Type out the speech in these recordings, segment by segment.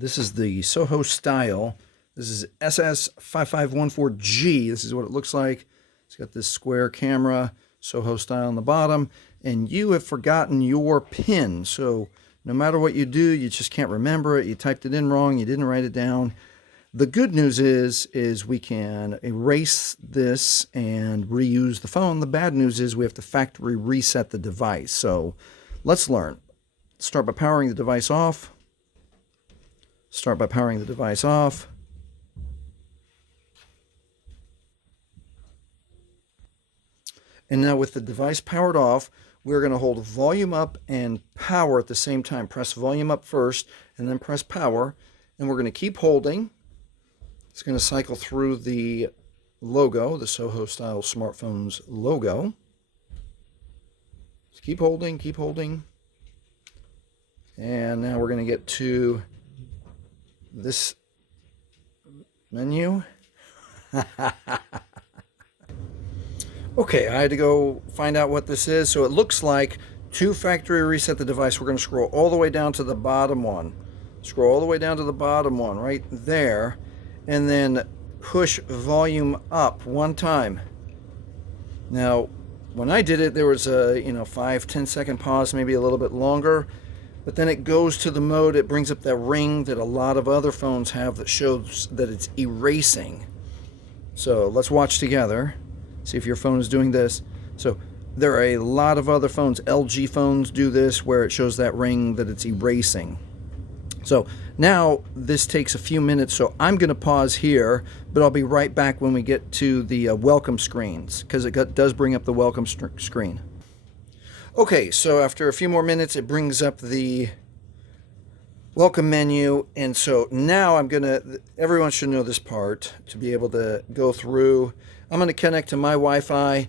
This is the Soho Style. This is SS5514G. This is what it looks like. It's got this square camera, Soho Style on the bottom, and you have forgotten your PIN. So no matter what you do, you just can't remember it. You typed it in wrong. You didn't write it down. The good news is we can erase this and reuse the phone. The bad news is we have to factory reset the device. So let's learn. Start by powering the device off. Start by powering the device off. And now with the device powered off, we're going to hold volume up and power at the same time. Press volume up first and then press power. And we're going to keep holding. It's going to cycle through the logo, the Soho Style Smartphones logo. Just keep holding, keep holding. And now we're going to get to this menu. Okay, I had to go find out what this is. So it looks like to factory reset the device, we're going to scroll all the way down to the bottom one. Scroll all the way down to the bottom one right there. And then push volume up one time. Now, when I did it, there was a 5-10 second pause, maybe a little bit longer. But then it goes to the mode, it brings up that ring that a lot of other phones have that shows that it's erasing. So let's watch together, see if your phone is doing this. So there are a lot of other phones, LG phones do this, where it shows that ring that it's erasing. So now this takes a few minutes, so I'm going to pause here, but I'll be right back when we get to the welcome screens, because it does bring up the welcome screen. Okay, so after a few more minutes, it brings up the welcome menu, and so now everyone should know this part to be able to go through. I'm going to connect to my Wi-Fi.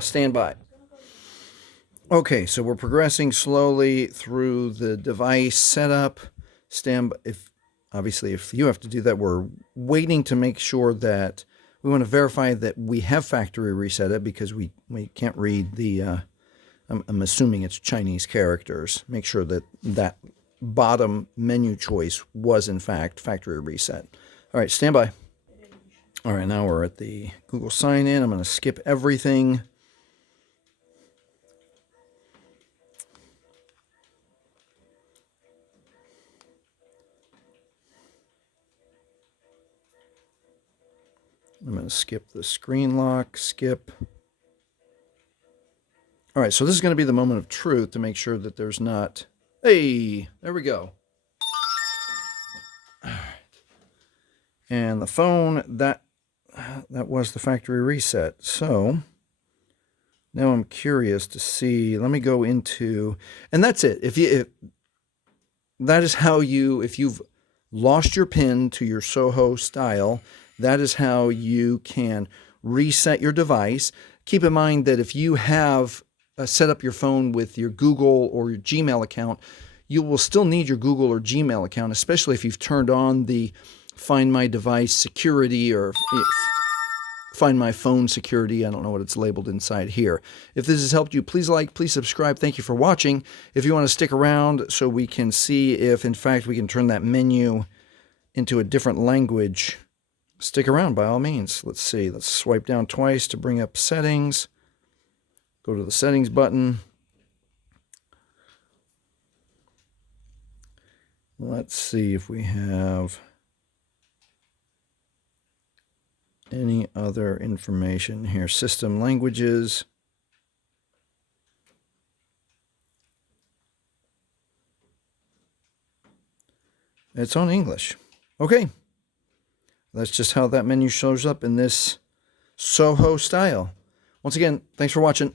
Stand by. Okay, so we're progressing slowly through the device setup. Obviously, if you have to do that, we're waiting to make sure that we want to verify that we have factory reset it, because we can't read the I'm assuming it's Chinese characters. Make sure that that bottom menu choice was in fact factory reset. All right, stand by. All right, now we're at the Google sign in. I'm going to skip everything. I'm going to skip the screen lock, skip. All right, so this is going to be the moment of truth to make sure that there's not... Hey, there we go. All right. And the phone, that was the factory reset. So now I'm curious to see, let me go into, and that's it. That is how if you've lost your PIN to your Soho Style, that is how you can reset your device. Keep in mind that if you have set up your phone with your Google or your Gmail account, you will still need your Google or Gmail account, especially if you've turned on the Find My Device security or Find My Phone security. I don't know what it's labeled inside here. If this has helped you, please like, please subscribe. Thank you for watching. If you want to stick around so we can see if, in fact, we can turn that menu into a different language, stick around by all means. Let's see. Let's swipe down twice to bring up settings. Go to the settings button. Let's see if we have any other information here. System languages. It's on English. Okay. That's just how that menu shows up in this Soho Style. Once again, thanks for watching.